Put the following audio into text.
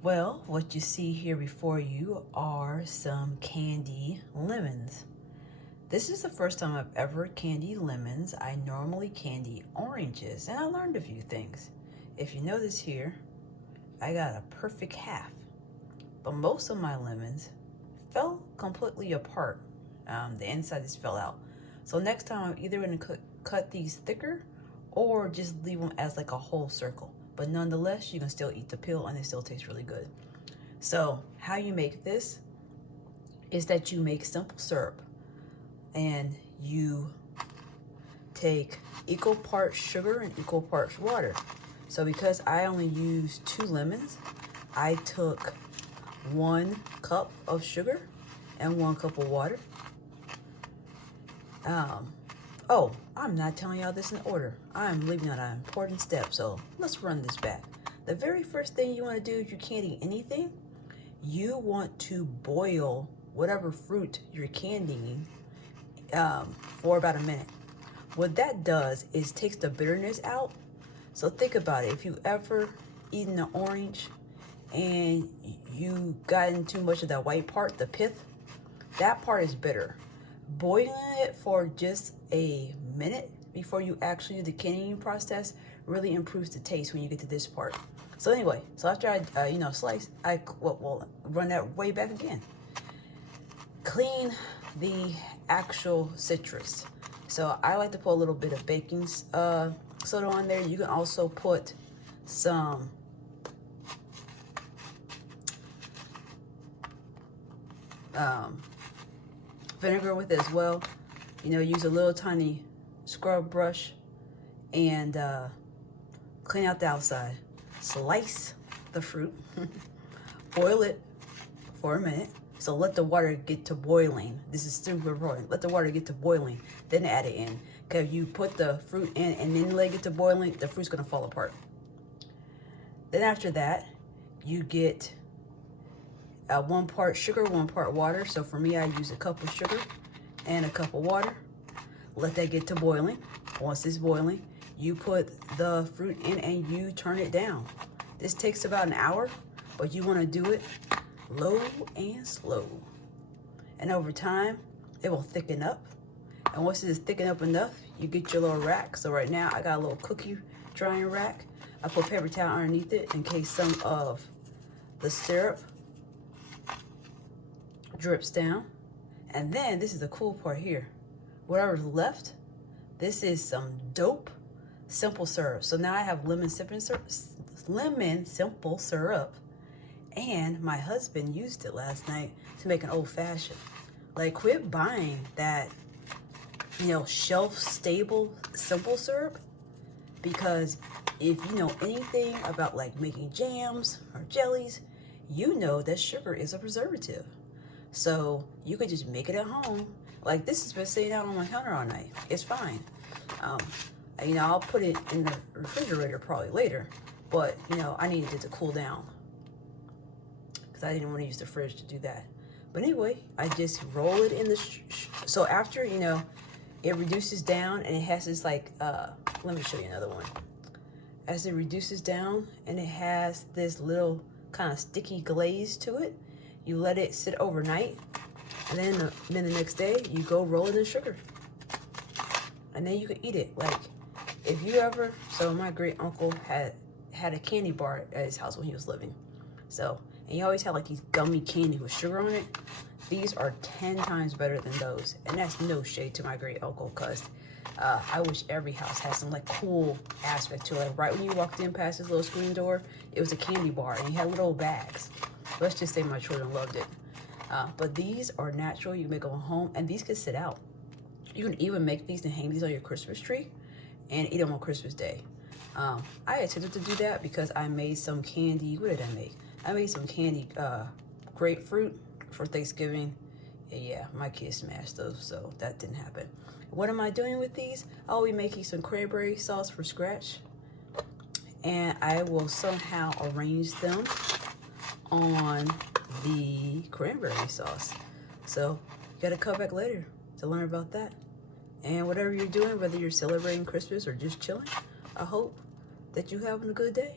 Well, what you see here before you are some candy lemons. This is the first time I've ever candied lemons. I normally candy oranges, and I learned a few things. If you notice here, I got a perfect half, but most of my lemons fell completely apart. The inside just fell out. So next time I'm either going to cut these thicker or just leave them as like a whole circle. But nonetheless, you can still eat the peel and it still tastes really good. So how you make this is that you make simple syrup and you take equal parts sugar and equal parts water. So because I only used 2 lemons, I took 1 cup of sugar and 1 cup of water. Oh, I'm not telling y'all this in order. I'm leaving out an important step, so let's run this back. The very first thing you want to do if you're candying anything, you want to boil whatever fruit you're candying for about a minute. What that does is takes the bitterness out. So think about it. If you ever eaten an orange and you gotten too much of that white part, the pith, that part is bitter. Boiling it for just a minute before you actually do the candying process really improves the taste when you get to this part. So anyway, so after I slice, I will run that way back again. Clean the actual citrus. So I like to put a little bit of baking soda on there. You can also put some vinegar with it as well. Use a little tiny scrub brush and clean out the outside. Slice the fruit, boil it for a minute. So let the water get to boiling. This is super important. Let the water get to boiling, then add it in. Because if you put the fruit in and then let it get to boiling, the fruit's gonna fall apart. Then after that, you get 1 part sugar, 1 part water. So for me, I use a cup of sugar and a cup of water. Let that get to boiling. Once it's boiling, you put the fruit in and you turn it down. This takes about an hour, but you want to do it low and slow. And over time, it will thicken up. And once it is thickened up enough, you get your little rack. So right now, I got a little cookie drying rack. I put paper towel underneath it in case some of the syrup drips down. And then this is the cool part here. Whatever's left, this is some dope simple syrup. So now I have lemon simple syrup, and my husband used it last night to make an old fashioned. Like, quit buying that, shelf stable simple syrup, because if you know anything about like making jams or jellies, you know that sugar is a preservative. So you could just make it at home. Like, this has been sitting out on my counter all night. It's fine. I'll put it in the refrigerator probably later, but I needed it to cool down because I didn't want to use the fridge to do that. But anyway, I just roll it in the so after it reduces down and it has this like let me show you another one. As it reduces down and it has this little kind of sticky glaze to it, you let it sit overnight, and then the next day you go roll it in sugar, and then you can eat it. Like, if you ever, so my great uncle had a candy bar at his house when he was living. So, and he always had like these gummy candy with sugar on it. These are 10 times better than those, and that's no shade to my great uncle, cause I wish every house had some like cool aspect to it. Like, right when you walked in past his little screen door, it was a candy bar, and he had little bags. Let's just say my children loved it. But these are natural. You can make them at home, and these can sit out. You can even make these and hang these on your Christmas tree and eat them on Christmas Day. I attempted to do that because I made some candy. What did I make? I made some candy grapefruit for Thanksgiving. Yeah, my kids smashed those, so that didn't happen. What am I doing with these? I'll be making some cranberry sauce from scratch, and I will somehow arrange them on the cranberry sauce. So you gotta come back later to learn about that. And whatever you're doing, whether you're celebrating Christmas or just chilling, I hope that you're having a good day.